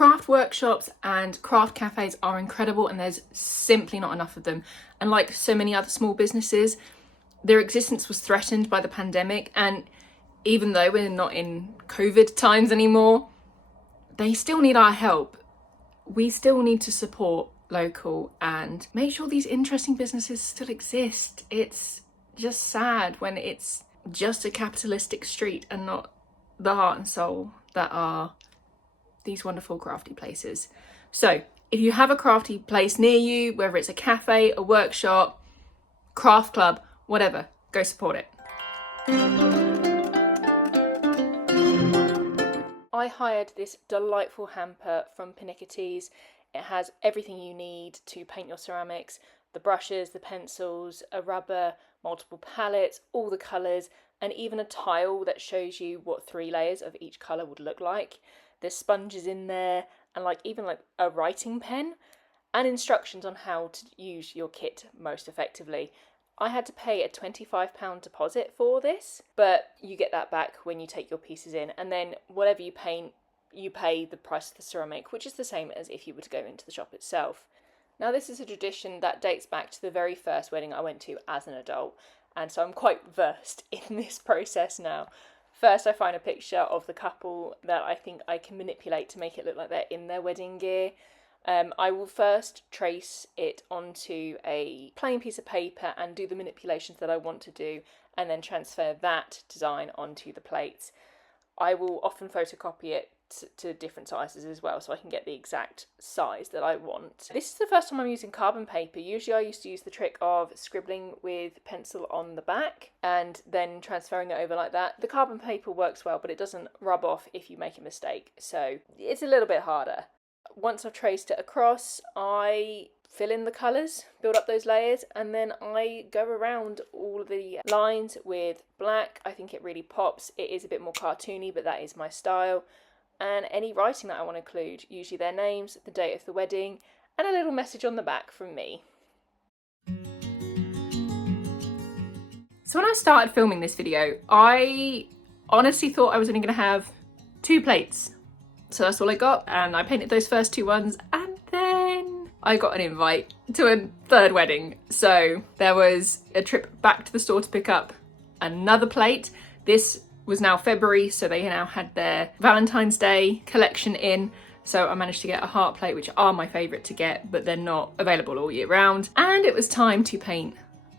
Craft workshops and craft cafes are incredible, and there's simply not enough of them. And like so many other small businesses, their existence was threatened by the pandemic, and even though we're not in COVID times anymore, they still need our help. We still need to support local and make sure these interesting businesses still exist. It's just sad when it's just a capitalistic street and not the heart and soul that are these wonderful crafty places. So if you have a crafty place near you, whether it's a cafe, a workshop, craft club, whatever, go support it. I hired this delightful hamper from Pennikkity. It has everything you need to paint your ceramics: the brushes, the pencils, a rubber, multiple palettes, all the colours, and even a tile that shows you what 3 layers of each colour would look like. There's sponges in there, and even a writing pen, and instructions on how to use your kit most effectively. I had to pay a £25 deposit for this, but you get that back when you take your pieces in, and then whatever you paint, you pay the price of the ceramic, which is the same as if you were to go into the shop itself. Now, this is a tradition that dates back to the very first wedding I went to as an adult, and so I'm quite versed in this process now. First, I find a picture of the couple that I think I can manipulate to make it look like they're in their wedding gear. I will first trace it onto a plain piece of paper and do the manipulations that I want to do, and then transfer that design onto the plates. I will often photocopy it to different sizes as well, so I can get the exact size that I want. This is the first time I'm using carbon paper. Usually I used to use the trick of scribbling with pencil on the back and then transferring it over like that. The carbon paper works well, but it doesn't rub off if you make a mistake, so it's a little bit harder. Once I've traced it across, I fill in the colours, build up those layers, and then I go around all of the lines with black. I think it really pops. It is a bit more cartoony, but that is my style. And any writing that I want to include, usually their names, the date of the wedding, and a little message on the back from me. So when I started filming this video, I honestly thought I was only going to have 2 plates. So that's all I got, and I painted those first 2 ones, and then I got an invite to a 3rd wedding. So there was a trip back to the store to pick up another plate. This was now February, so they now had their Valentine's Day collection in, so I managed to get a heart plate, which are my favourite to get, but they're not available all year round, and it was time to paint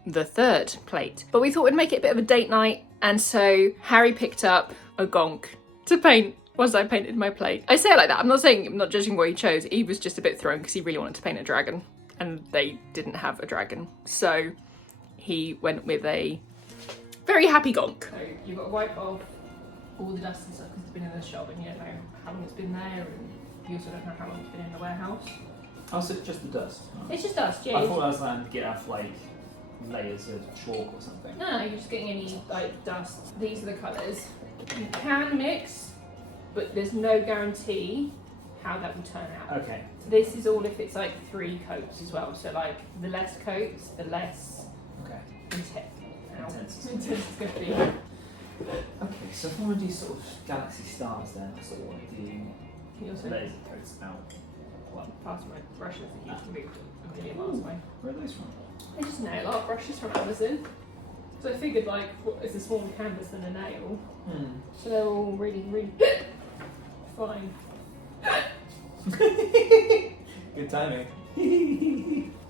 the 3rd plate. But we thought we'd make it a bit of a date night, and so Harry picked up a gonk to paint once I painted my plate. I say it like that, I'm not judging what he chose. He was just a bit thrown because he really wanted to paint a dragon, and they didn't have a dragon, so he went with a very happy gonk. So you've got to wipe off all the dust and stuff because it's been in the shop, and you don't know how long it's been there, and you also don't know how long it's been in the warehouse. Oh, so it's just the dust? Oh. It's just dust, yeah. I thought I was going to get off layers of chalk or something. No, you're just getting any dust. These are the colours. You can mix, but there's no guarantee how that will turn out. Okay. This is all if it's 3 coats as well. So the less coats, the less intense it's going to be. Okay, so if I want to do sort of galaxy stars, then I sort of want to do laser coats out. Past my brushes that you can move a million miles away. Where are those from? They just nail art brushes from Amazon. So I figured it's a smaller canvas than a nail. So they're all really, really fine. Good timing.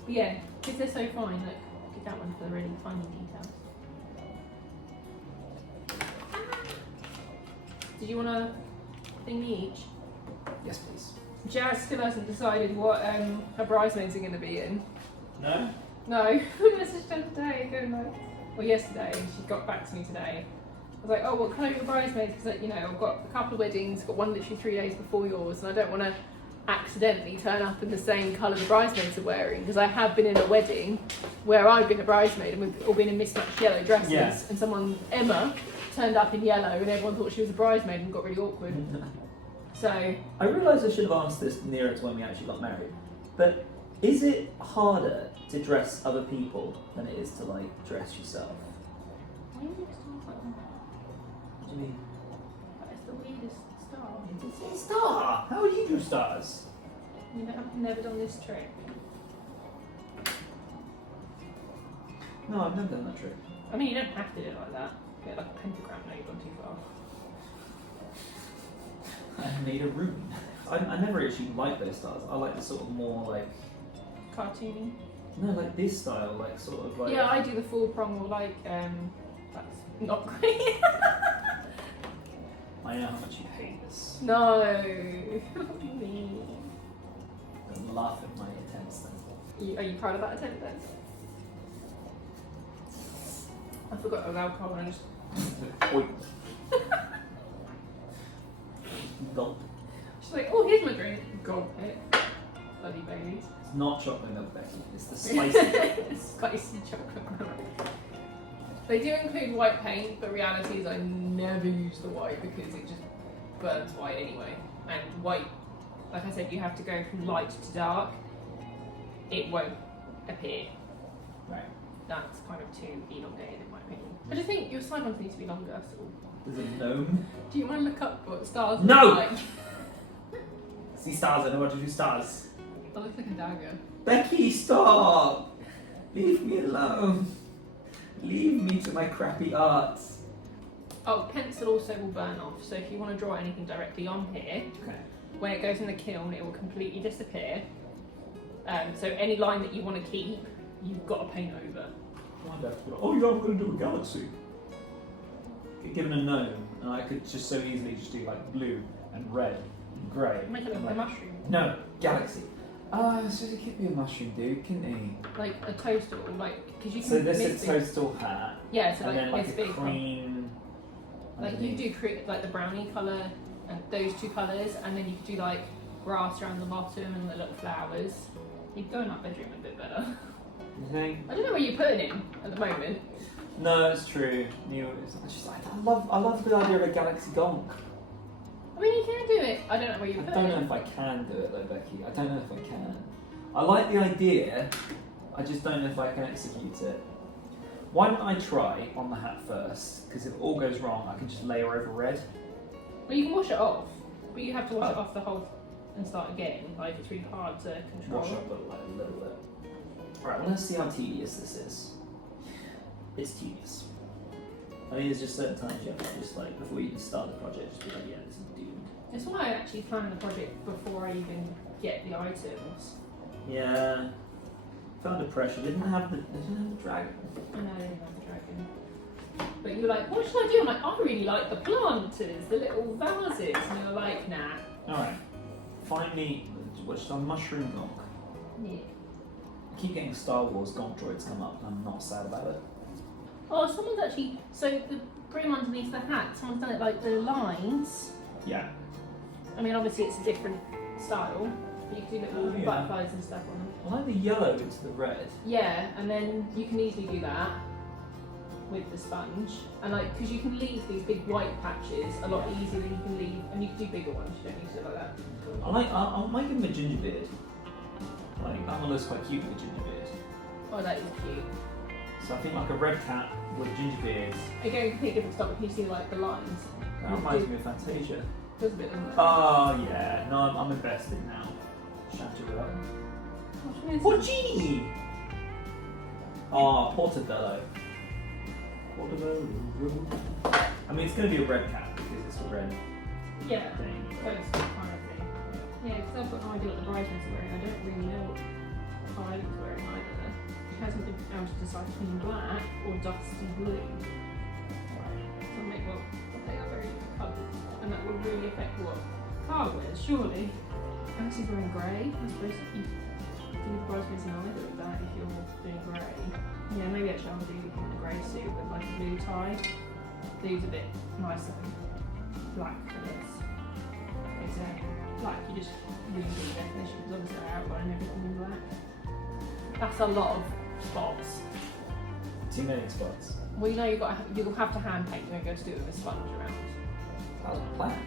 But yeah, because they're so fine, get that one for the really tiny details. Did you want a thing each? Yes, please. Jazz still hasn't decided what her bridesmaids are going to be in. No? No. I messaged her today, yesterday, and she got back to me today. I was like, oh, what colour are your bridesmaids? Because, I've got a couple of weddings, got one literally 3 days before yours, and I don't want to accidentally turn up in the same colour the bridesmaids are wearing, because I have been in a wedding where I've been a bridesmaid and we've all been in mismatched yellow dresses, and Emma, turned up in yellow and everyone thought she was a bridesmaid and got really awkward. So I realise I should have asked this nearer to when we actually got married, but is it harder to dress other people than it is to dress yourself? Why are you just talking like that? What do you mean? It's the weirdest style. It It's a star! How would you do stars? You have never done this trick. No, I've never done that trick. I mean, you don't have to do it like that. Get like a pentagram, no, you've gone too far. I made a rune. I never actually like those stars. I like the sort of more like... Cartoony. No, like this style, like sort of like... Yeah, I do the full prong or like, that's not great. I know how much you hate this. No. Don't laugh at my attempts then. Are you proud of that attempt then? I forgot it was alcohol and I just... Oi. Gulp. She's like, oh, here's my drink. Gulp it. Bloody babies. It's not chocolate milk, Becky. It's the spicy. Spicy chocolate milk. They do include white paint, but reality is I never use the white because it just burns white anyway. And white, like I said, you have to go from light to dark. It won't appear. Right. That's kind of too elongated in my opinion. I just think your side ones need to be longer, that's all. There's a gnome. Do you want to look up what stars No! look like? See stars, I know what to do stars. That looks like a dagger. Becky, stop! Leave me alone. Leave me to my crappy arts. Oh, pencil also will burn off, so if you want to draw anything directly on here, Okay. when it goes in the kiln, it will completely disappear. So any line that you want to keep, you've got to paint over. Oh yeah, I'm going to do a galaxy. Given a gnome, and I could just so easily just do like blue and red and grey. Make it look like a mushroom. No, galaxy. So he could be a mushroom dude, couldn't he? Like a toadstool, like, because you can. So this mix is it- toadstool hat, Yeah, so and then like this a big one. cream. Like you do create like the brownie colour and those two colours, and then you could do like grass around the bottom and the little flowers. You'd go in that bedroom a bit better. You think? I don't know where you're putting him at the moment. No, it's true. I love the idea of a galaxy gonk. I mean, you can do it. I don't know where you're I putting don't know him. if I can do it though, Becky. I don't know if I can. I like the idea, I just don't know if I can execute it. Why don't I try on the hat first? Because if all goes wrong, I can just layer over red. Well, you can wash it off, but you have to wash it Oh. off the whole and start again. Like it's really hard to control. Wash up like a little bit. Right, well, let's see how tedious this is. It's tedious. I mean, there's just certain times you have to just like, before you even start the project, just be like, yeah, this is doomed. That's why I actually plan the project before I even get the items. Yeah. Found a pressure. They didn't have the dragon. I know I didn't have the dragon. But you were like, what should I do? I'm like, I really like the planters, the little vases. And you were like, nah. Alright. Find me, what's a mushroom gonk? Yeah. I keep getting Star Wars gonk droids come up, and I'm not sad about it. Oh, someone's actually, so the brim underneath the hat, someone's done it like the lines. Yeah. I mean, obviously it's a different style, but you can do little Oh, yeah. butterflies and stuff on them. I like the yellow into the red. Yeah, and then you can easily do that with the sponge. And like, because you can leave these big white patches a lot easier than you can leave, and you can do bigger ones, you don't need to do it like that. I might give him a ginger beard. Like, that one looks quite cute with a ginger beard. Oh, that is cute. So I think like a red cap with a ginger beard. Again, completely different style, but you see like the lines. That reminds me of Fantasia. Does a bit, doesn't it? Oh yeah, no, I'm invested now. Chanterelle. Porcini! Oh, Portobello. Portobello. I mean, it's going to be a red cap because it's a red Yeah, thing. close kind of thing. Yeah, because I've got no idea what the bridesmaids are wearing. I don't really know what Violet's wearing either. She hasn't been able to decide between black or dusty blue. So I'm like, well, they are very different colours, and that will really affect what Carl wears, surely. Unless he's wearing grey, I suppose you do the bridesmaids in either of that if you're doing grey. Yeah, maybe actually I'll do a grey suit with like a blue tie. Blue's a bit nicer than black for this. It's black, you just really do the definition because obviously I outline everything in black. That's a lot of spots. Too many spots. Well, you know you'll have to hand paint. You won't go to do it with a sponge around. That was a plan.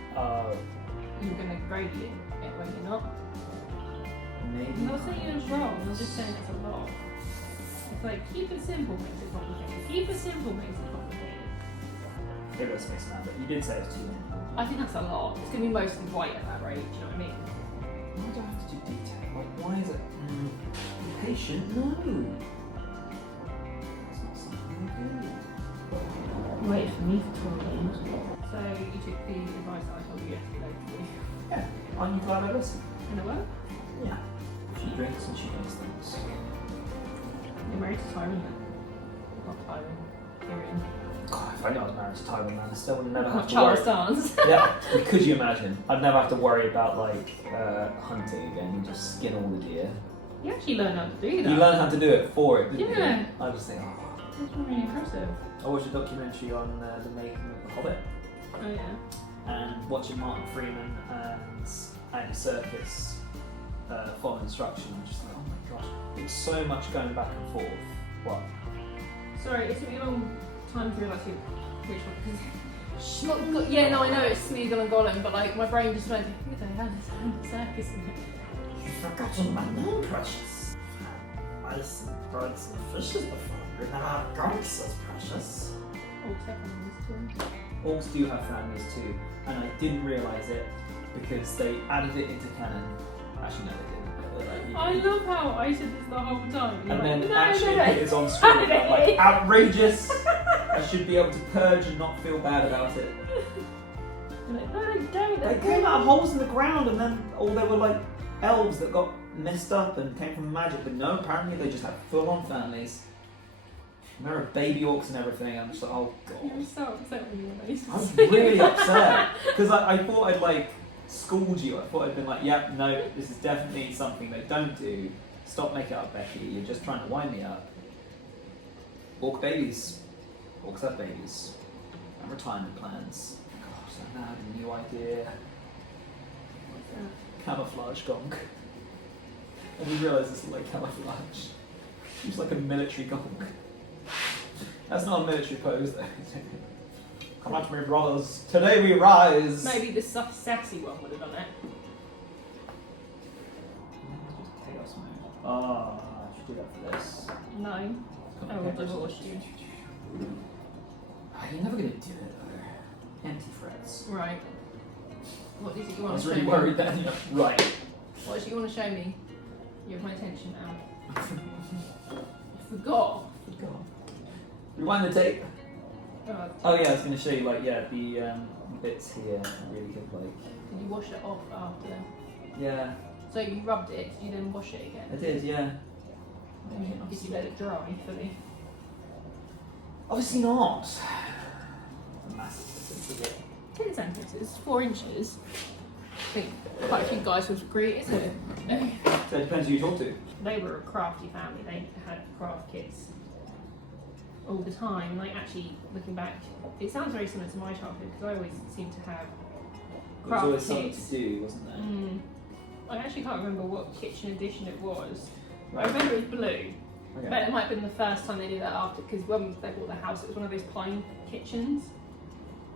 You're going to gradient it when you're not. Maybe. I'm not saying it's wrong. I'm just saying it's a lot. It's like keep it simple makes it complicated. Keep it simple makes it complicated. Maybe that's mixing that, but you did say it was too long. I think that's a lot. It's going to be mostly white at that rate, do you know what I mean? Why do I have to do detail? Like, why is it? Be patient? No. It's not something I do. You waited for me for 12 years. So you took the advice that I told you yesterday to do. Yeah. Aren't you glad I listened? And it worked? Yeah. She drinks and she does things. You're married to Tyron then? Not Tyron. Tyrion. God, if I knew I was married to Tywin Lannister, I would never have to Charles worry. Dance. Yeah, could you imagine? I'd never have to worry about like hunting again. You just skin all the deer. You actually learn how to do that. You learn how to do it for it, didn't Yeah. you? I just think, oh. That's really impressive. I watched a documentary on the making of The Hobbit Oh yeah. and watching Martin Freeman and Andy Serkis follow instruction. I'm just like, oh my gosh, it's so much going back and forth. What? Sorry, it took me a long time to realise which one. Yeah, no, I know it's Smeagol and Gollum, but like my brain just went, who the hell is Andy Serkis in it? You've forgotten my name, precious. Ice and birds and fishes before. You're not ghosts as precious. Oh, second too. Orcs do have families too, and I didn't realise it because they added it into canon. Actually, no, they didn't. I love how I said this the whole time. And You're then like, no, actually no, no. it is on screen. I'm like, outrageous! I should be able to purge and not feel bad about it. You're like, no, don't. They came out of holes in the ground, and then they were like elves that got messed up and came from magic. But no, apparently they just had full-on families. And there are baby orcs and everything. I'm just like, oh You were god. so upset when you were nice. I was really upset because I thought I'd like schooled you. I thought I'd been like, yeah, no, this is definitely something they don't do. Stop making it up, Becky. You're just trying to wind me up. Orc babies. Orcs have babies. And retirement plans. Gosh, I now have a new idea. Camouflage gong. And we realise this is like camouflage. It's like a military gong. That's not a military pose though. Come on to me, brothers. Today we rise. Maybe the sassy one would have done it. Oh, I should do that for this. No. I will divorce you. You're never gonna do it though. Empty threats. Right. What is it you I want was to show really me? worried then. Yeah. Right. What is it you want to show me? You have my attention now. I forgot. Rewind the tape. Oh, Oh yeah, I was gonna show you like the bits here really good like. did you wash it off after? Yeah, So you rubbed it, did you then wash it again? I did. Yeah. Did you let it dry fully? Obviously not. A massive difference, is it? 10 centimetres, 4 inches. I think quite a few guys would agree, isn't it? So it depends who you talk to. They were a crafty family, they had craft kits all the time. Like actually looking back, it sounds very similar to my childhood because I always seem to have There was craft always something kits. to do, wasn't there? I actually can't remember what kitchen edition it was. I Right. remember it was blue, Okay. but it might have been the first time they did that after, because when they bought the house it was one of those pine kitchens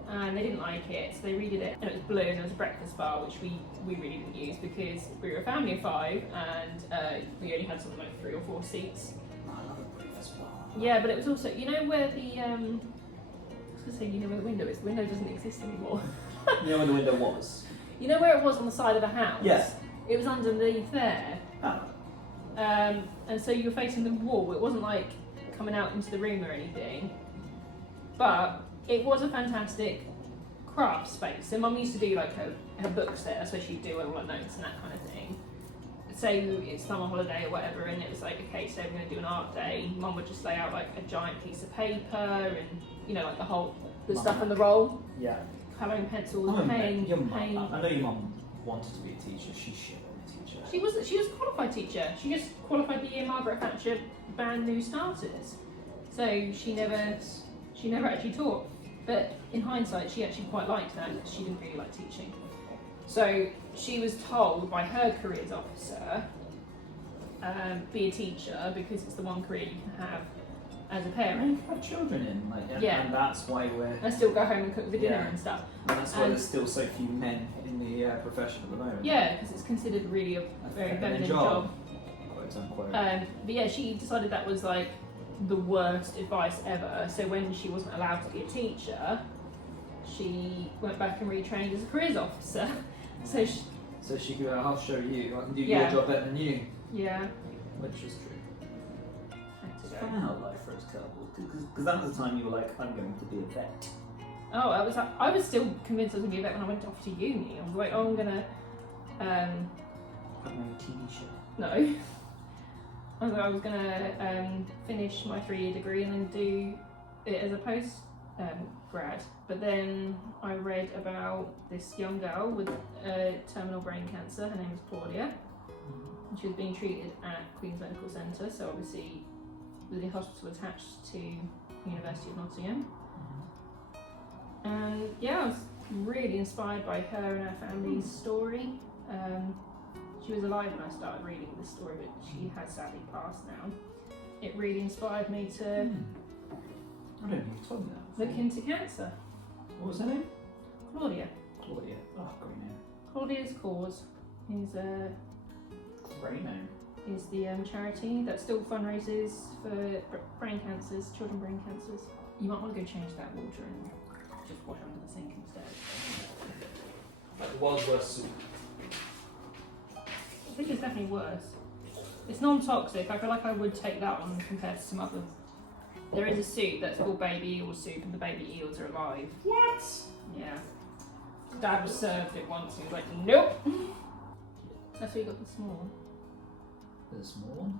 and they didn't like it, so they redid it and it was blue and there was a breakfast bar which we really didn't use because we were a family of 5 and we only had something like 3 or 4 seats. I love a breakfast bar. Yeah, but it was also, you know where the, I was going to say, you know where the window is, the window doesn't exist anymore. You know where the window was? You know where it was on the side of the house? Yeah. It was underneath there. Ah. And so you were facing the wall. It wasn't like coming out into the room or anything. But it was a fantastic craft space. So Mum used to do like her books there, so she'd do all her notes and that kind of thing. Say it's summer holiday or whatever, and it was like, okay, so we're going to do an art day. Mum would just lay out like a giant piece of paper and, you know, like the stuff on the roll, Yeah. colouring pencils, I paint. know your mum wanted to be a teacher. She should have been a teacher. She was a qualified teacher. She just qualified the year Margaret Thatcher banned new starters. So she never actually taught. But in hindsight, she actually quite liked that because she didn't really like teaching. So she was told by her careers officer, be a teacher because it's the one career you can have as a parent. Have children in, like, Yeah. and that's why we're. And still go home and cook the dinner Yeah. and stuff. And that's why And- there's still so few men in the profession at the moment. Yeah, because it's considered really a very feminine job. Quote unquote. But yeah, she decided that was like the worst advice ever. So when she wasn't allowed to be a teacher, she went back and retrained as a careers officer. So she could go, I'll show you, I can do Yeah. your job better than you. yeah. Which is true. Had to It's go. funny how life throws curveballs, because that was the time you were like, I'm going to be a vet. Oh, I was still convinced I was going to be a vet when I went off to uni. I was like, oh, I'm going to, Have my own TV show. no. I was going to finish my 3-year degree and then do it as a post grad. But then I read about this young girl with terminal brain cancer. Her name was Claudia. And she was being treated at Queen's Medical Centre, so obviously with the hospital attached to University of Nottingham. And yeah, I was really inspired by her and her family's story. She was alive when I started reading this story, but she has sadly passed now. It really inspired me to I don't think you told me that look before. into cancer. What was her name? Claudia. Claudia. Oh, great name. Claudia's Cause Great name. is the charity that still fundraises for brain cancers, children brain cancers. You might want to go change that water and just wash under the sink instead. Like the world's worst soup. I think it's definitely worse. It's non-toxic. I feel like I would take that one compared to some other. There is a soup that's called baby eel soup, and the baby eels are alive. What? Yeah. Dad was served it once, and he was like, nope. That's why you got the small one. There's a small one.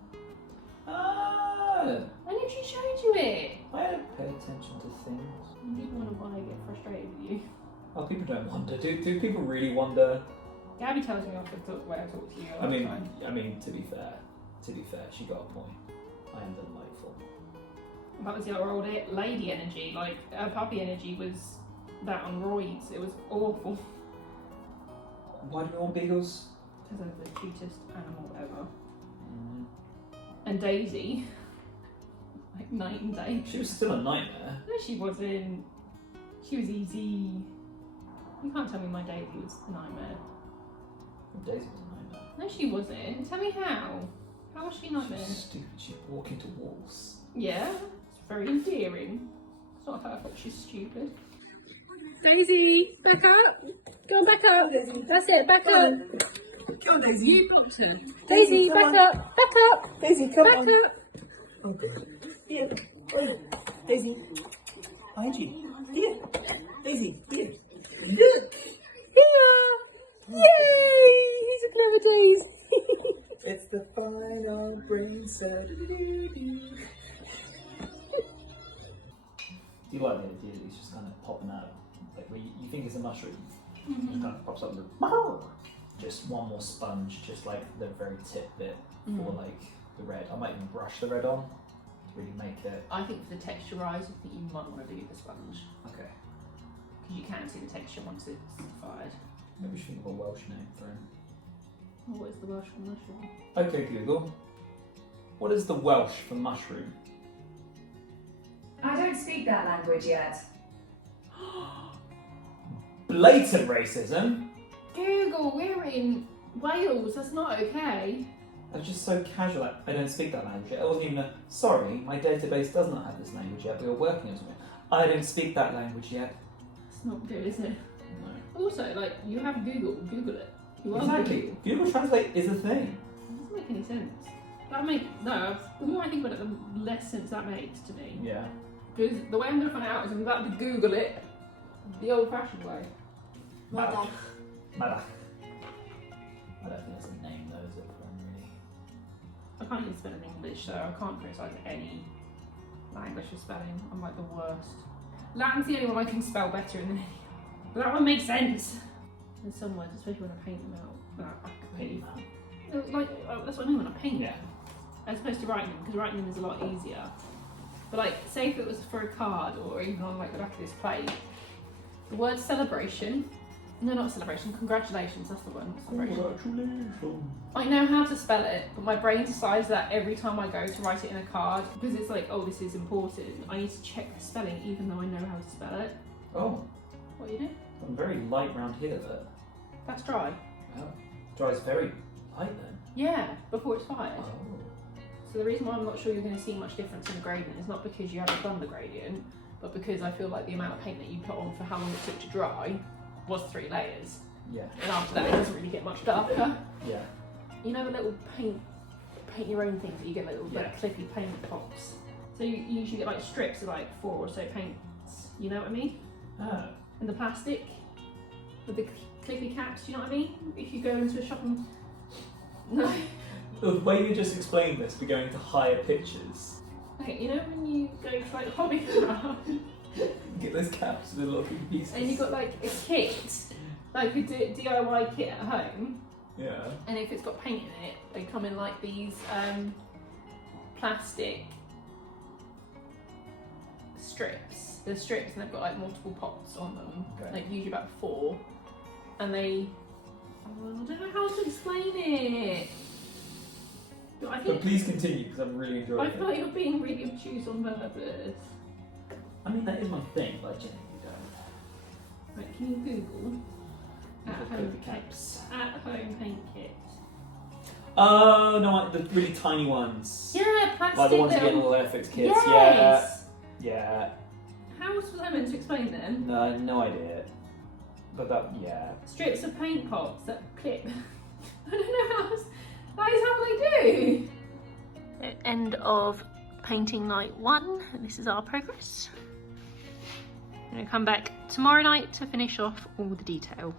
Ah! I literally showed you it. I don't pay attention to things. People want to get frustrated with you. Oh, people don't wonder. Do people really wonder? Gabby tells me off the way I talk to you all I the mean, time. to be fair, she got a point. I am delightful. That was the old lady energy. Like, her puppy energy was that on roids. It was awful. Why do we want beagles? Because they're the cutest animal ever. Mm. And Daisy, like night and day. She was still a nightmare. No, she wasn't. She was easy. You can't tell me my Daisy was a nightmare. Daisy was a nightmare. No, she wasn't. Tell me how. How was she a nightmare? She's stupid. She'd walk into walls. Yeah, it's very endearing. It's not her fault she's stupid. Daisy, back up. Go on, back up. That's it, back up. Come on, Daisy. You blocked her. Daisy, Daisy, back come up. Back up. Daisy, come Back on. up. Okay. Here. Daisy. Behind you. Here. Daisy. Here. Look. Here. Yay! He's a clever Daisy. It's the final brain cell. Do you like the idea that he's just kind of popping out? Like where you think it's a mushroom, it just kind of pops up with just one more sponge, just like the very tip bit for like the red. I might even brush the red on to really make it. I think for the texturise, I think you might want to do the sponge. Okay. Because you can see the texture once it's fired. Maybe we should think of a Welsh name for him. What is the Welsh for mushroom? Okay, Google. What is the Welsh for mushroom? I don't speak that language yet. Blatant racism. Google, we're in Wales, that's not okay. That's just so casual. Like, I don't speak that language yet. I wasn't even sorry, my database does not have this language yet. We are working on something. I don't speak that language yet. That's not good, is it? No. Also, like, you have Google it. You are Exactly. Google. Google Translate is a thing. It doesn't make any sense. The more I think about it, the less sense that makes to me. Yeah. Because the way I'm going to find out is I'm about to Google it the old-fashioned way. Mada. Mada. I don't think that's a name though, is it, for him really? I can't even spell in English, so I can't criticise any language for spelling. I'm like the worst. Latin's the only one I can spell better than any. But that one makes sense. There's some words, especially when I paint them out, that I completely. Like, that's what I mean when I paint them. As opposed to writing them, because writing them is a lot easier. But like, say if it was for a card or even on like the back of this plate, the word celebration, no, not celebration, congratulations, that's the one. Celebration. I know how to spell it, but my brain decides that every time I go to write it in a card, because it's like, oh, this is important, I need to check the spelling even though I know how to spell it. Oh, What do you do? I'm very light round here, but That's dry. dries very light then. Yeah, before it's fired. Oh. So the reason why I'm not sure you're going to see much difference in the gradient is not because you haven't done the gradient, but because I feel like the amount of paint that you put on for how long it took to dry was 3 layers. Yeah. And after that, it doesn't really get much darker. Yeah. You know the little paint your own things that you get, like little like clippy paint pops. So you usually get like strips of like 4 or so paints. You know what I mean? Oh. And the plastic with the clippy caps. You know what I mean? If you go into a shop and no. The way you just explained this, we're going to hire pictures. Okay, you know when you go to like hobby craft Get those caps with a little pieces. and you've got like a kit, like a DIY kit at home, Yeah. and if it's got paint in it, they come in like these plastic strips. They're strips and they've got like multiple pots on them, Okay. like usually about 4, and they, I don't know how to explain it. But I But think, please continue because I'm really enjoying I feel it. like you're being really obtuse on purpose. I mean, that is my thing, but I genuinely don't. Right, can you Google at Little home clippy caps. at home paint kit? Oh no, the really tiny ones. Yeah, plastic. Like the ones you get in little- all FX kits. Yes. Yeah. How else was I meant to explain them? No, no idea. But that, yeah. Strips of paint pots that clip. I don't know how else. That is how they do. End of painting night 1, and this is our progress. I'm going to come back tomorrow night to finish off all the detail.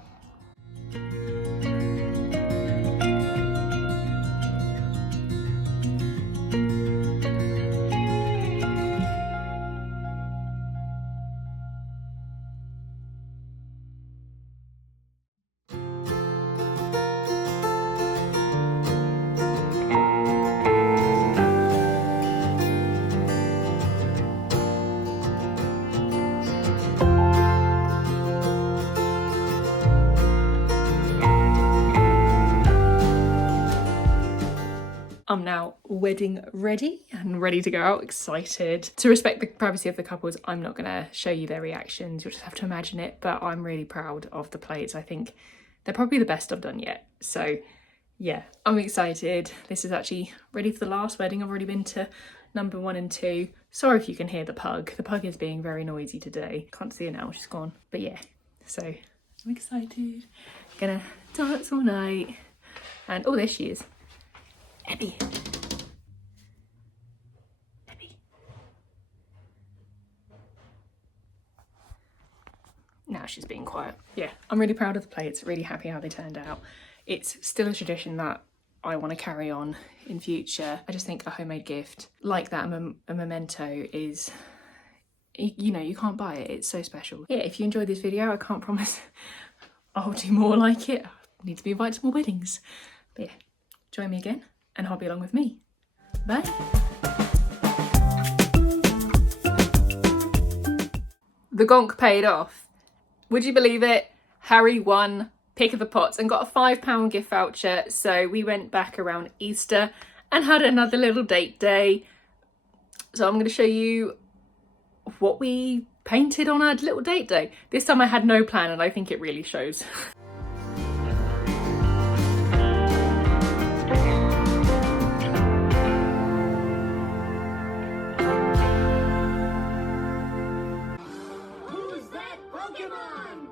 I'm now wedding ready and ready to go out, excited. To respect the privacy of the couples, I'm not gonna show you their reactions, you'll just have to imagine it, but I'm really proud of the plates. I think they're probably the best I've done yet. So yeah, I'm excited. This is actually ready for the last wedding. I've already been to number 1 and 2. Sorry if you can hear the pug. The pug is being very noisy today. Can't see her now, she's gone. But yeah, so I'm excited. Gonna dance all night. And oh, there she is. Abby. Abby. Now she's being quiet. Yeah, I'm really proud of the plates, really happy how they turned out. It's still a tradition that I want to carry on in future. I just think a homemade gift like that, a memento, is, you know, you can't buy it. It's so special. Yeah, if you enjoyed this video, I can't promise I'll do more like it. I need to be invited to more weddings. But yeah, join me again and hobby along with me. Bye. The gonk paid off. Would you believe it? Harry won Pick of the Pots and got a £5 gift voucher. So we went back around Easter and had another little date day. So I'm going to show you what we painted on our little date day. This time I had no plan and I think it really shows. Who's that Pokemon?